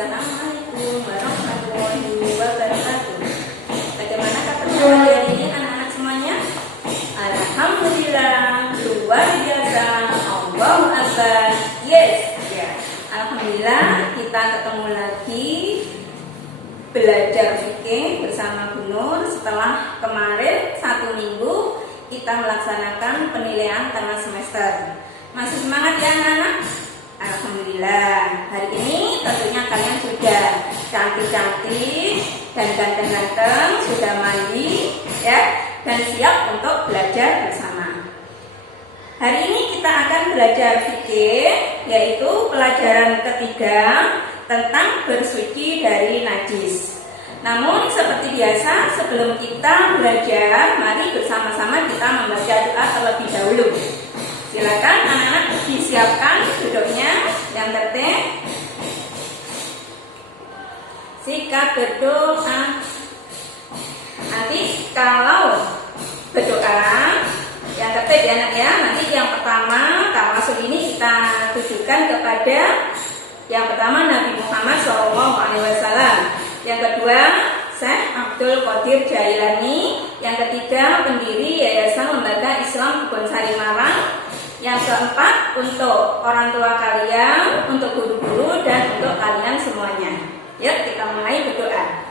Assalamualaikum warahmatullahi wabarakatuh. Bagaimana kabarnya hari ini anak-anak semuanya? Alhamdulillah, luar biasa. Allahu Akbar. Yes, ya. Alhamdulillah kita ketemu lagi belajar fikih bersama Bu Nur setelah kemarin 1 minggu kita melaksanakan penilaian tengah semester. Masih semangat ya anak-anak? Alhamdulillah. Hari ini tentunya kalian sudah cantik-cantik dan ganteng-ganteng, sudah mandi ya, dan siap untuk belajar bersama. Hari ini kita akan belajar fikih, yaitu pelajaran ketiga tentang bersuci dari najis. Namun seperti biasa, sebelum kita belajar, mari bersama-sama kita membaca doa terlebih dahulu. Silakan anak-anak disiapkan duduknya yang tertib. Sikap berdoa. Nanti kalau berdoa yang tertib ya anak ya. Nanti yang pertama tawasul ini kita tujukan kepada yang pertama Nabi Muhammad SAW. Yang kedua Syekh Abdul Qadir Jailani. Yang ketiga pendiri Yayasan Lembaga Islam Kebun Sari Malang. Yang keempat untuk orang tua kalian, untuk guru-guru, dan untuk kalian semuanya. Yuk kita mulai berdoa.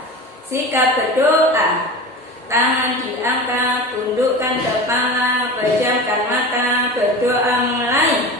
Sikap berdoa. Tangan diangkat, tundukkan kepala, pejamkan mata, berdoa mulai.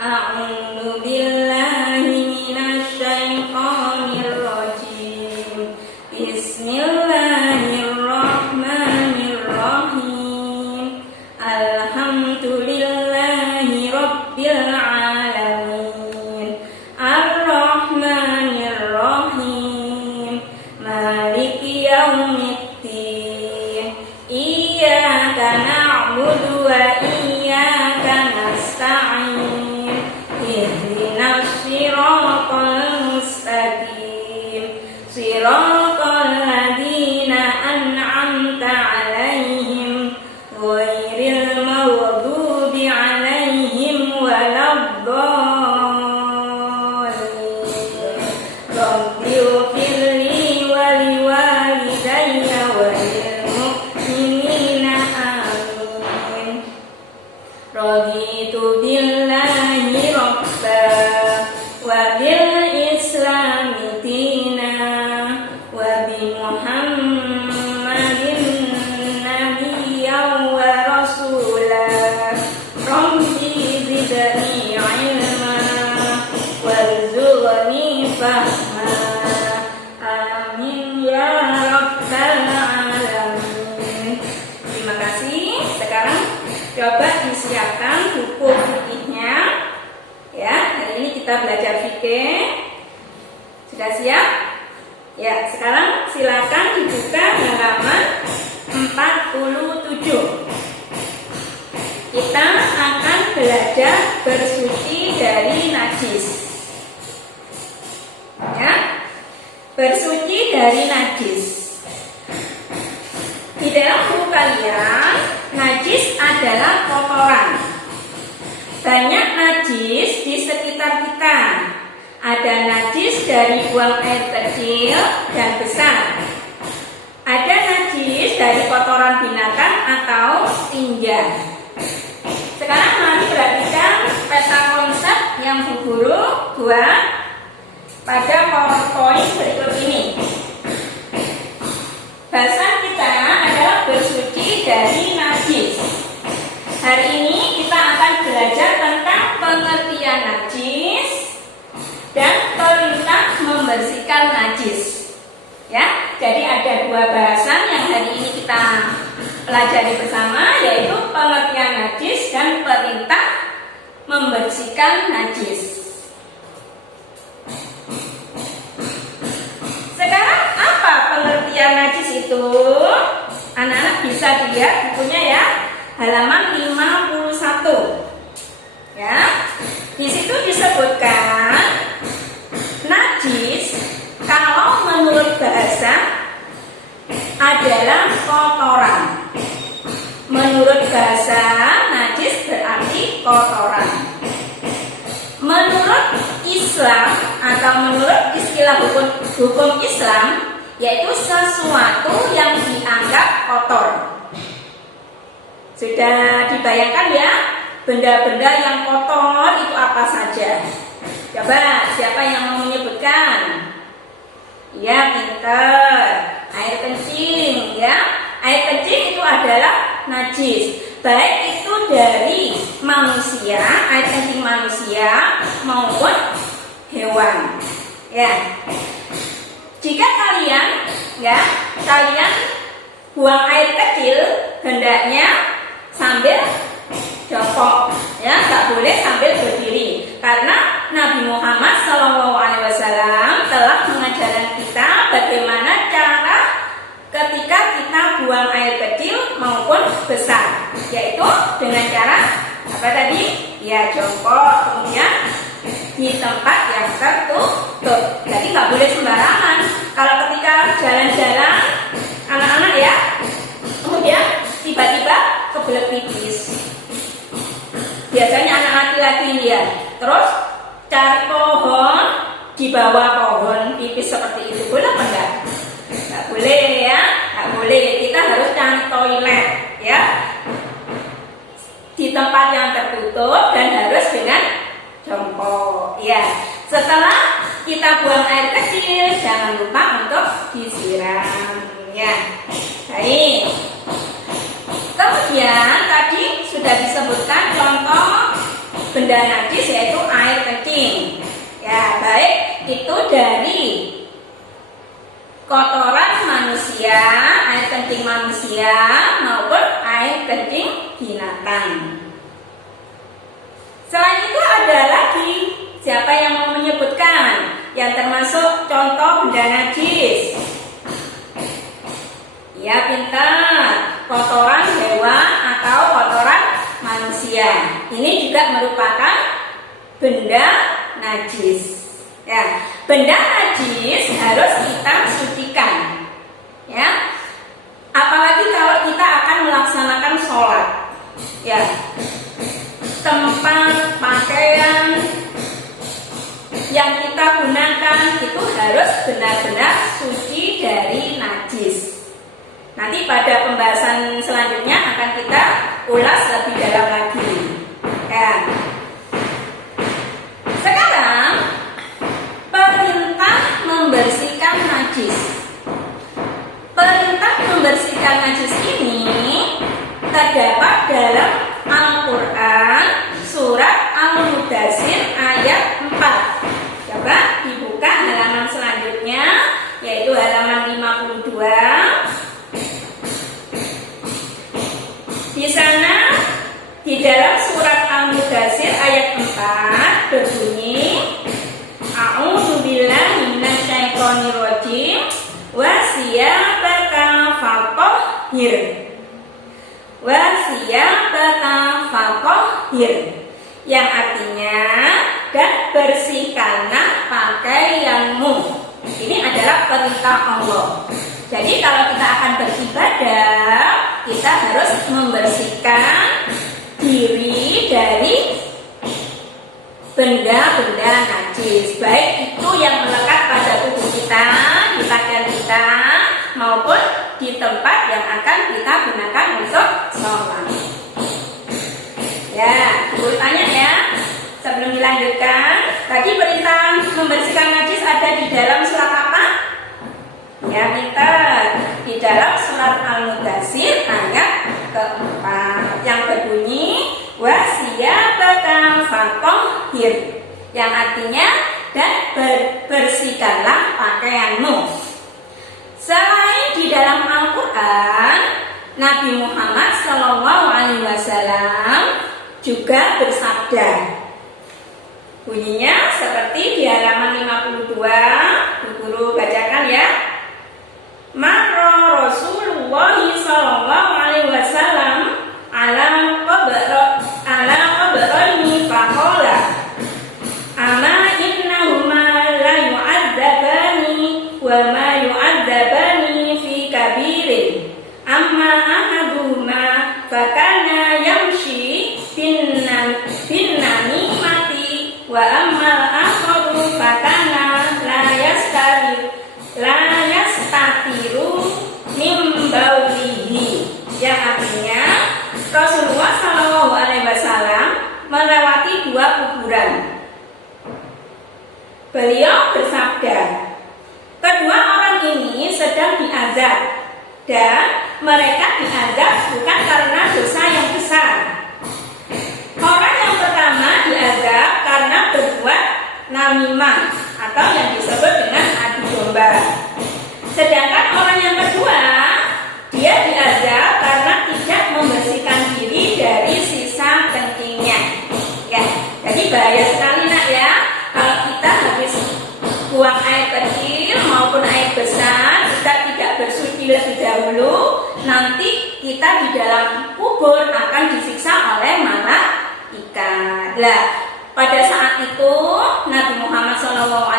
A'udzubillahi minasyaitonir rajim. Bismillahirrahmanirrahim. Alhamdulillahi rabbil alamin. Ar-Rahmanir-Rahim. Maliki yaumiddin. Iyyaka na'budu wa iyyaka nasta'in. Ihdinas siratal mustaqim. Siratal ladzina an'amta 'alaihim ghairil maghdubi 'alaihim waladdallin. Rabbi ighfirli wa liwalidayya wa lil mu'minina amin. Raditu billahi rabba wa bil islami dina wa bi Muhammadin nabiyyan wa rasulah. Rabbi zidni ilma warzuqni fahma. Amin ya rabbal alamin. Terima kasih. Sekarang coba disiapkan buku fikihnya. Ya, hari ini kita belajar fikih. Sudah siap? Ya, sekarang silakan dibuka halaman 47. Kita akan belajar bersuci dari najis. Ya, bersuci dari najis. Di dalam buku kalian, najis adalah kotoran. Banyak najis di sekitar kita. Ada najis dari buang air kecil dan besar. Ada najis dari kotoran binatang atau tinja. Sekarang mari perhatikan peta konsep yang Bu Guru buat pada PowerPoint berikut ini. Bahasan kita adalah bersuci dari najis. Hari ini kita akan belajar tentang pengertian najis dan perintah membersihkan najis. Ya, jadi ada 2 bahasan yang hari ini kita pelajari bersama, yaitu pengertian najis dan perintah membersihkan najis. Sekarang apa pengertian najis itu? Anak-anak bisa dilihat bukunya ya, halaman 51. Ya, di situ disebutkan najis kalau menurut bahasa adalah kotoran. Menurut bahasa najis berarti kotoran. Menurut Islam atau menurut istilah istilah hukum Islam, yaitu sesuatu yang dianggap kotor. Sudah dibayangkan ya, benda-benda yang kotor itu apa saja? Coba, siapa yang mau menyebutkan? Ya, pintar. Air kencing, ya. Air kencing itu adalah najis. Baik itu dari manusia, air kencing manusia maupun hewan. Ya. Jika kalian buang air kecil, hendaknya sambil jongkok, ya, nggak boleh sambil berdiri, karena Nabi Muhammad SAW telah mengajarkan kita bagaimana cara ketika kita buang air kecil maupun besar, yaitu dengan cara apa tadi? Ya, jongkok, kemudian di tempat yang tertutup. Jadi nggak boleh sembarangan. Kalau ketika jalan-jalan anak-anak ya, kemudian tiba-tiba kebelet pipis. Biasanya anak laki-laki ya, terus cari pohon, di bawah pohon pipis seperti itu, boleh apa enggak? Nggak boleh ya, nggak boleh. Kita harus cari toilet ya, di tempat yang tertutup dan harus dengan jongkok. Ya, setelah kita buang air kecil, jangan lupa untuk disiram. Ya, baik. Kemudian tadi sudah disebutkan contoh benda najis yaitu air kencing. Ya, baik itu dari kotoran manusia, air kencing manusia maupun air kencing binatang. Selain itu ada lagi, siapa yang mau menyebutkan yang termasuk contoh benda najis? Ya, pintar. Kotoran hewan atau kotoran manusia. Ini juga merupakan benda najis. Ya, benda najis harus kita sucikan. Ya, apalagi kalau kita akan melaksanakan sholat. Ya, tempat pakaian yang kita gunakan itu harus benar-benar suci dari najis. Nanti pada pembahasan selanjutnya akan kita ulas lebih dalam lagi. Ya. Sekarang perintah membersihkan najis. Perintah membersihkan najis ini terdapat dalam Al-Quran surat Al-Mudaththir ayat 4. Coba dibuka halaman selanjutnya, yaitu halaman 52. Di sana, di dalam surat Al-Mudaththir ayat 4 berbunyi, A'udzubillahi minasyaitonirrajim wa siyabaka fatahhir. Wa siyabaka fatahhir, yang artinya dan bersihkanlah pakaianmu. Ini adalah perintah Allah. Jadi kalau kita akan beribadah, kita harus membersihkan diri dari benda-benda najis, baik itu yang melekat pada tubuh kita, di pakaian kita, maupun di tempat yang akan kita gunakan untuk sholat. Ya, Ibu tanya ya, sebelum dilanjutkan, tadi perintah membersihkan najis ada di dalam surat apa? Ya, kita di dalam surat Al-Mudaththir ayat keempat yang berbunyi wasiyabaka fatahhir, yang artinya dan bersihkanlah pakaianmu. Selain di dalam Al-Quran, Nabi Muhammad SAW juga bersabda. Bunyinya seperti di halaman 52, Bu Guru bacakan ya. Marra Rasulullah sallallahu alaihi wasallam ala qabraini faqala ama innahuma la yu'adzabani wa ma yu'adzabani fi kabirin amma ahaduhuma fakana yamshi bin namimati wa amma akhadu fakana la yasta Rasulullah Shallallahu Alaihi Wasallam melewati 2 kuburan. Beliau bersabda, kedua orang ini sedang diazab dan mereka diazab bukan karena dosa yang besar. Orang yang pertama diazab karena berbuat namimah atau yang disebut dengan adu domba. Sedangkan orang yang kedua, dia diazab karena tidak membersihkan diri dari sisa kencingnya. Ya, jadi bahaya sekali nak ya, kalau kita habis buang air kecil maupun air besar, kita tidak bersuci lebih dahulu, nanti kita di dalam kubur akan disiksa oleh malaikat. Lah, pada saat itu Nabi Muhammad SAW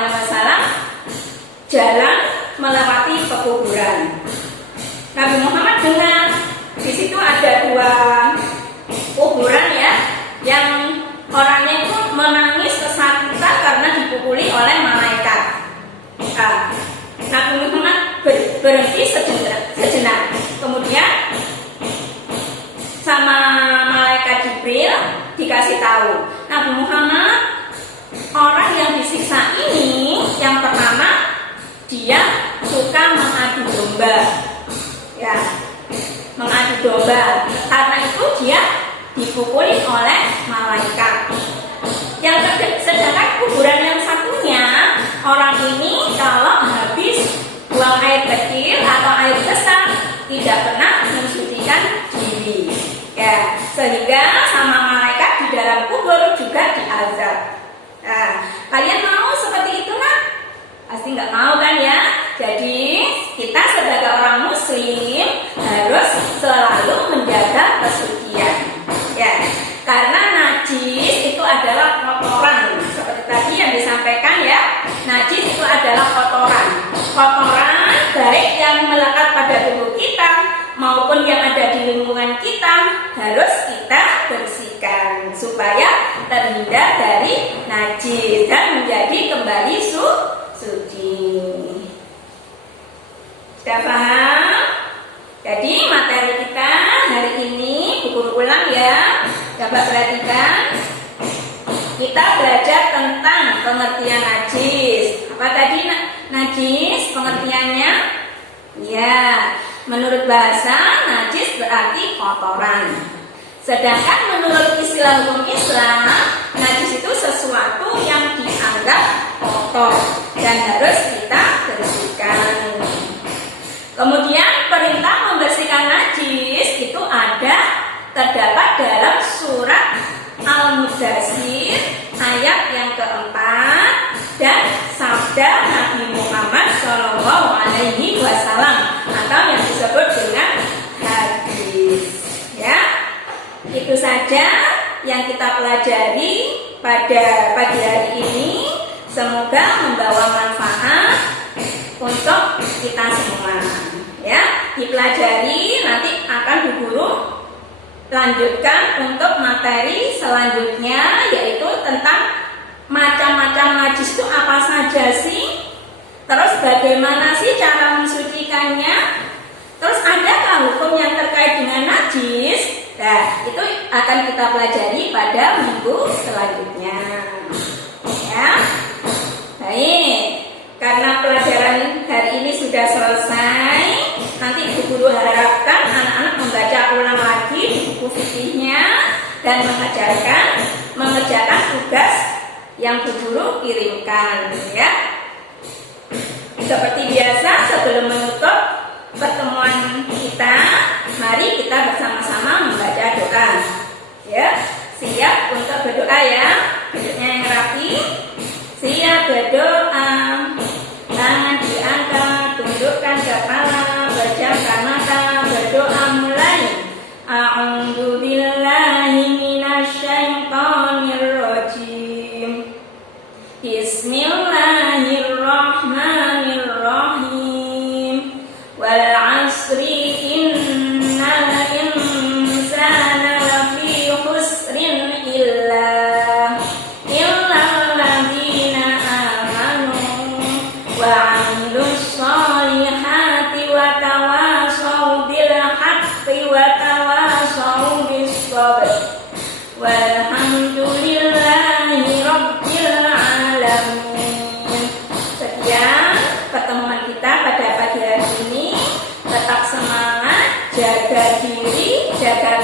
jalan melewati pekuburan. Nabi Muhammad dengar di situ ada 2 kuburan ya, yang orangnya itu menangis kesakitan karena dipukuli oleh malaikat. Nabi Muhammad berhenti sejenak. Kemudian sama malaikat Jibril dikasih tahu, Nabi Muhammad, orang yang disiksa ini yang pertama dia suka mengadu domba. Ya, mengadu domba. Karena itu dia dipukuli oleh malaikat. Sedangkan kuburan yang satunya, orang ini kalau habis buang air kecil atau air besar tidak pernah mensucikan diri. Ya, sehingga sama malaikat di dalam kubur juga diazab. Nah, kalian mau seperti itu nak? Pasti nggak mau kan ya? Jadi kita sebagai orang muslim harus selalu menjaga kesucian. Ya, karena najis itu adalah kotoran. Seperti tadi yang disampaikan ya, najis itu adalah kotoran. Kotoran baik yang melekat pada tubuh kita maupun yang ada di lingkungan kita harus kita bersihkan supaya terhindar dari najis dan menjadi kembali suci. Sudah paham? Jadi materi kita hari ini buku ulang ya. Coba perhatikan. Kita belajar tentang pengertian najis. Apa tadi najis pengertiannya? Ya, menurut bahasa najis berarti kotoran. Sedangkan menurut istilah hukum Islam, najis itu sesuatu yang dianggap kotor dan harus kita bersihkan. Kemudian perintah membersihkan najis itu terdapat dalam surat Al-Mudaththir ayat yang keempat dan sabda Nabi Muhammad SAW atau yang disebut dengan hadis. Ya, itu saja yang kita pelajari pada pagi hari ini. Semoga membawa manfaat untuk kita semua. Ya, dipelajari, nanti akan Bu Guru lanjutkan untuk materi selanjutnya, yaitu tentang macam-macam najis itu apa saja sih, terus bagaimana sih cara mensucikannya, terus adakah hukum yang terkait dengan najis. Nah, itu akan kita pelajari pada minggu selanjutnya. Ya, baik. Karena pelajaran hari ini sudah selesai, nanti Bu Guru harapkan anak-anak membaca ulang lagi buku fikihnya dan mengerjakan tugas yang Bu Guru kirimkan. Ya, seperti biasa sebelum menutup pertemuan kita, mari kita bersama-sama membaca doa. Ya, siap untuk berdoa ya, duduknya yang rapi. Siap berdoa. Tangan diangkat, tundukkan kepala, pejamkan mata, berdoa mulai. A'udzubillahi minasyaitonir rajim. Bismillahirrahmanirrahim. Wal 'asri innal insana lafi khusrin illa wa'amilus solihati wa tawasaw bil haqqi wa tawasaw bis sobat. Walhamdulillahi rabbil alamin. Sekian pertemuan kita pada pagi hari ini. Tetap semangat, jaga diri, jaga